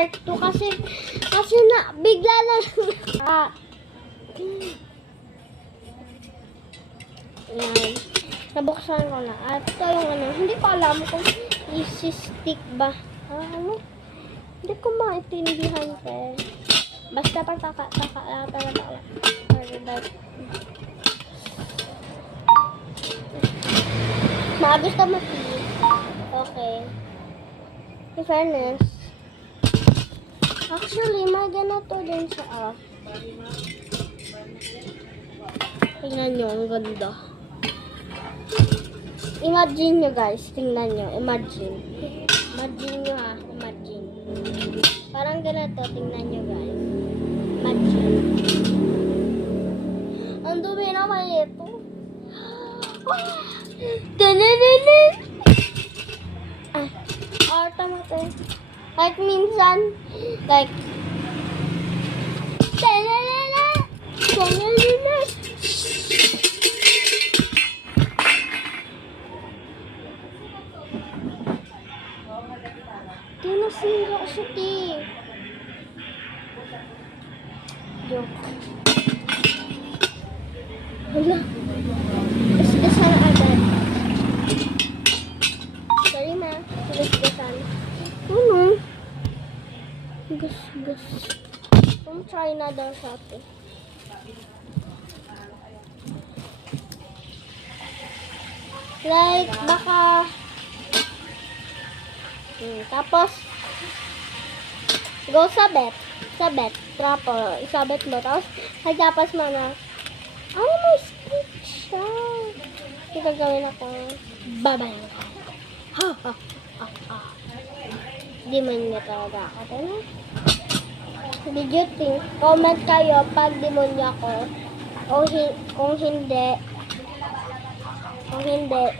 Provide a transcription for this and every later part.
part 2 kasi na bigla na Ayan. Nabuksan ko na. At ito yung ano, hindi ko alam kung isi-stick ba. Ano? Hindi ko maintindihan ko. Basta maagos ka mati. Okay. In fairness. Actually, may ganito din siya. Tingnan nyo, ang ganda. Imagine nyo guys, tingnan nyo, imagine. Imagine nyo ha, imagine. Parang ganito, tingnan nyo guys. Imagine. Ang dumi naman ito. Tanananan! Tama to. Like minsan, like, tanananan! Tanananan! Tinasira siya, ti. Joke. Hala. Gasgasan agad. Sorry, ma. Gasgasan. Ano? Gasgas. From China daw siya, ti. Like, baka tapos go sa bet trapo isabet mo tapos hagdapas mo na may stitch siya. Ito gawin ako babay di man niya talaga ako video thing. Comment kayo pag demonyo ako kung hindi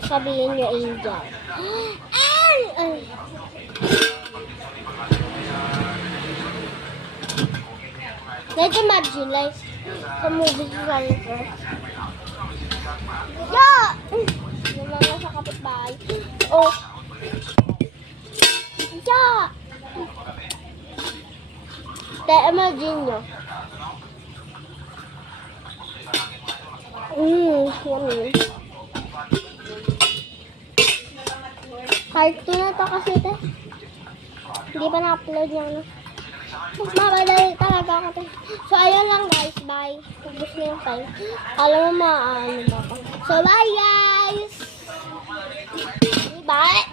sabihin nyo angel. Let's imagine, like, sa movie sa first. Yeah! Yung mga sa kapitbahay. Oh! Yeah! Imagine nyo. Yummy. Part 2 na to kasi ito. Hindi pa na-upload yung mamadali talaga ako ito. So, ayun lang guys. Bye. Kung gusto nyo yung time. Alam mo maano ba ako. So, bye guys! Bye!